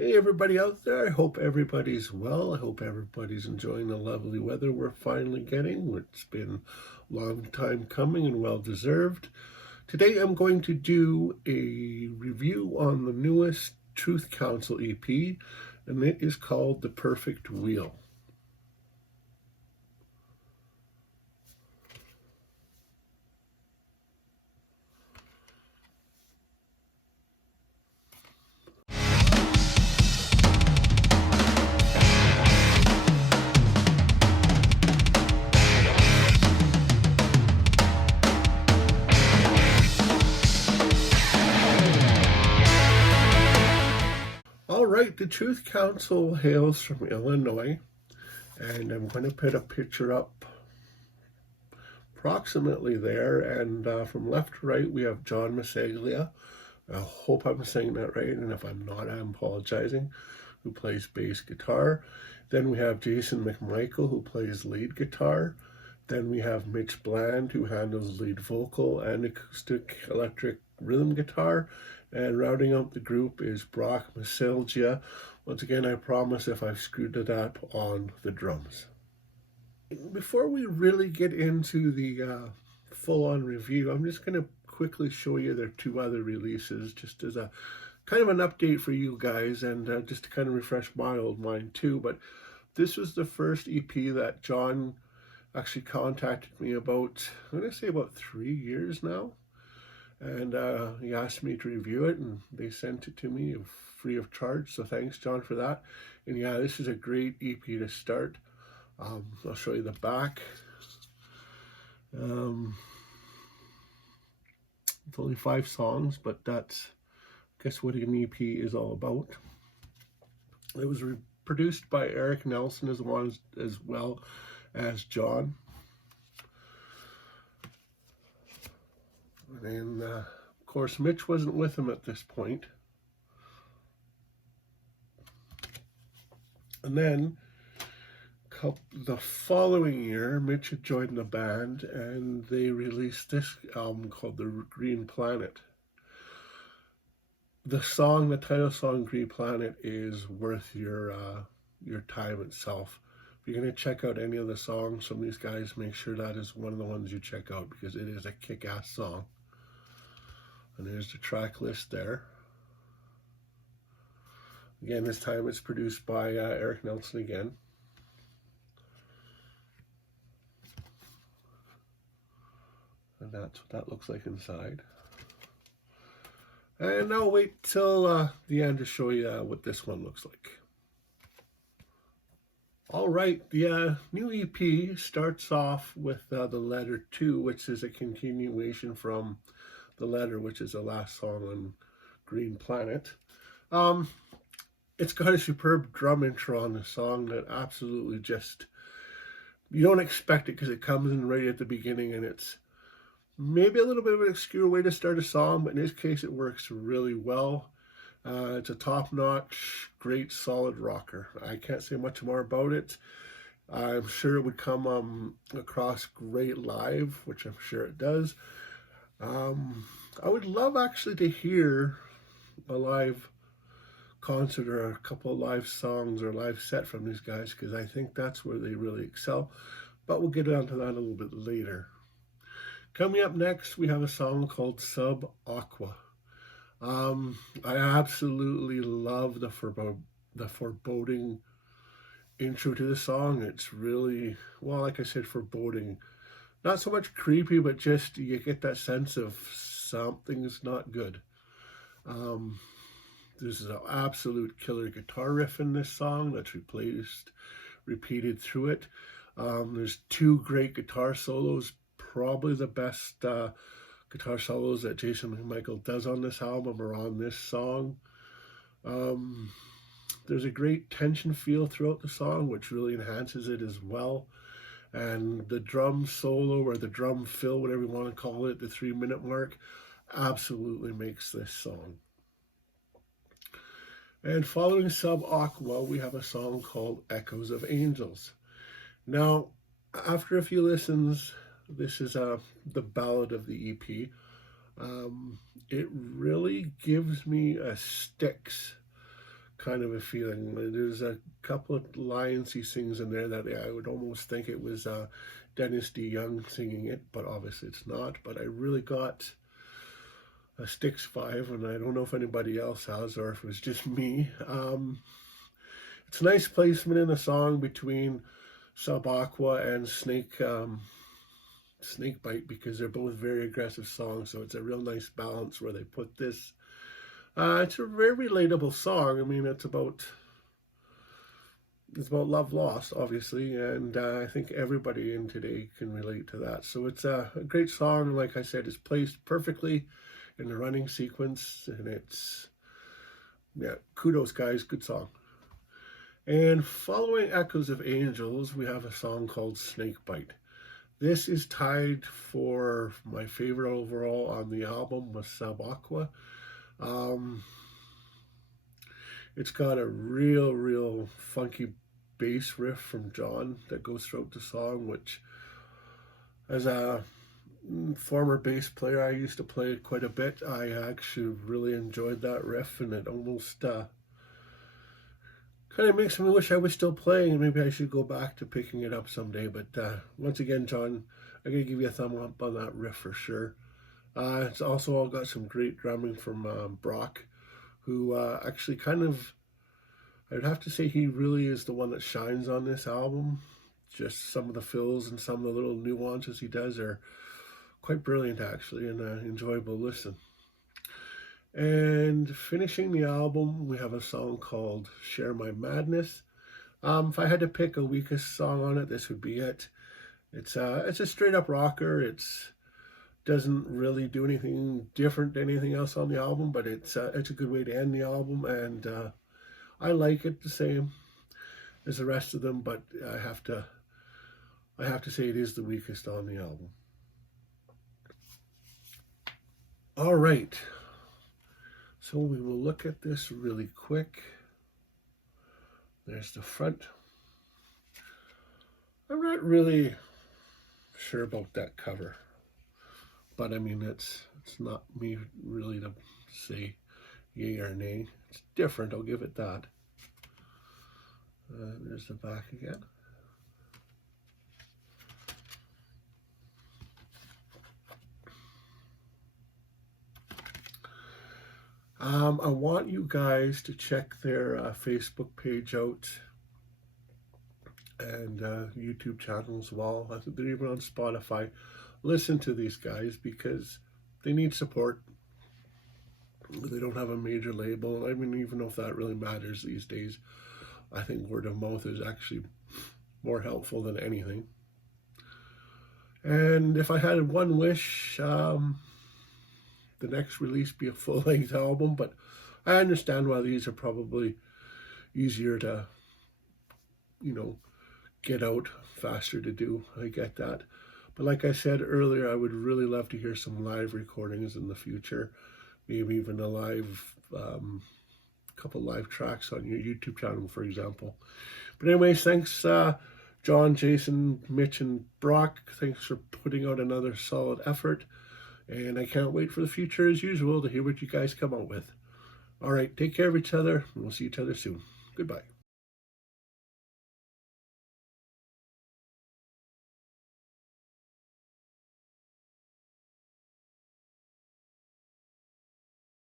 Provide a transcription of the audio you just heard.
Hey everybody out there, I hope everybody's well. I hope everybody's enjoying the lovely weather we're finally getting. It's been a long time coming and well deserved. Today I'm going to do a review on the newest Truth Council EP, and it is called The Perfect Wheel. All right, the Truth Council hails from Illinois, and I'm going to put a picture up approximately there. And from left to right, we have John Masaglia. I hope I'm saying that right, and if I'm not, I'm apologizing, who plays bass guitar. Then we have Jason McMichael, who plays lead guitar. Then we have Mitch Bland, who handles lead vocal and acoustic electric rhythm guitar. And rounding out the group is Brock Masilgia. Once again, I promise if I've screwed it up on the drums. Before we really get into the full-on review, I'm just going to quickly show you their two other releases, just as a kind of an update for you guys, and just to kind of refresh my old mind too. But this was the first EP that John actually contacted me about, I'm going to say about 3 years now. And he asked me to review it, and they sent it to me free of charge. So thanks, John, for that. And yeah, this is a great EP to start. I'll show you the back. It's only 5 songs, but that's, I guess, what an EP is all about. It was produced by Eric Nelson as well as John. And of course, Mitch wasn't with him at this point. And then the following year, Mitch had joined the band, and they released this album called The Green Planet. The title song Green Planet, is worth your time itself. If you're going to check out any of the songs from these guys, make sure that is one of the ones you check out, because it is a kick-ass song. And there's the track list there. Again, this time it's produced by Eric Nelson again. And that's what that looks like inside. And I'll wait till the end to show you what this one looks like. All right, the new EP starts off with the letter 2, which is a continuation from the letter, which is the last song on Green Planet. It's got a superb drum intro on the song that absolutely just, you don't expect it because it comes in right at the beginning, and it's maybe a little bit of an obscure way to start a song, but in this case it works really well. It's a top-notch, great, solid rocker. I can't say much more about it. I'm sure it would come across great live, which I'm sure it does. I would love actually to hear a live concert or a couple of live songs or live set from these guys, because I think that's where they really excel. But we'll get onto that a little bit later. Coming up next, we have a song called Sub Aqua. I absolutely love the foreboding intro to the song. It's really, well, like I said, foreboding. Not so much creepy, but just you get that sense of something's not good. There's an absolute killer guitar riff in this song that's repeated through it. There's 2 great guitar solos, probably the best guitar solos that Jason McMichael does on this album or on this song. There's a great tension feel throughout the song, which really enhances it as well. And the drum solo, or the drum fill, whatever you want to call it, the 3-minute mark, absolutely makes this song. And following Sub Aqua, we have a song called Echoes of Angels. Now, after a few listens, this is the ballad of the EP. It really gives me a Styx kind of a feeling. There's a couple of lines he sings in there that I would almost think it was Dennis DeYoung singing it, but obviously it's not. But I really got a Styx 5, and I don't know if anybody else has or if it was just me. It's a nice placement in a song between Sub Aqua and Snakebite, because they're both very aggressive songs, so it's a real nice balance where they put this. It's a very relatable song. I mean, it's about love lost, obviously, and I think everybody in today can relate to that. So it's a great song. Like I said, it's placed perfectly in the running sequence, and it's, yeah, kudos, guys, good song. And following Echoes of Angels, we have a song called Snakebite. This is tied for my favorite overall on the album with Sub Aqua. It's got a real funky bass riff from John that goes throughout the song, which, as a former bass player, I used to play it quite a bit. I actually really enjoyed that riff, and it almost kind of makes me wish I was still playing, and maybe I should go back to picking it up someday. But once again, John, I'm going to give you a thumb up on that riff for sure. It's also all got some great drumming from Brock, who actually kind of, I'd have to say he really is the one that shines on this album. Just some of the fills and some of the little nuances he does are quite brilliant, actually, and an enjoyable listen. And finishing the album, we have a song called Share My Madness. If I had to pick a weakest song on it, this would be it. It's a straight up rocker. It's doesn't really do anything different than anything else on the album, but it's a good way to end the album, and I like it the same as the rest of them, but I have to say it is the weakest on the album. All right. So we will look at this really quick. There's the front. I'm not really sure about that cover, but I mean, it's not me really to say yay or nay. It's different, I'll give it that. There's the back again. I want you guys to check their Facebook page out and YouTube channel as well. I think they're even on Spotify. Listen to these guys because they need support. They don't have a major label. I mean, even if that really matters these days, I think word of mouth is actually more helpful than anything. And if I had one wish, the next release be a full-length album, but I understand why these are probably easier to, get out, faster to do. I get that. But like I said earlier, I would really love to hear some live recordings in the future, maybe even a couple live tracks on your YouTube channel, for example. But anyways, thanks John, Jason, Mitch, and Brock. Thanks for putting out another solid effort. And I can't wait for the future, as usual, to hear what you guys come out with. All right, take care of each other, and we'll see each other soon. Goodbye.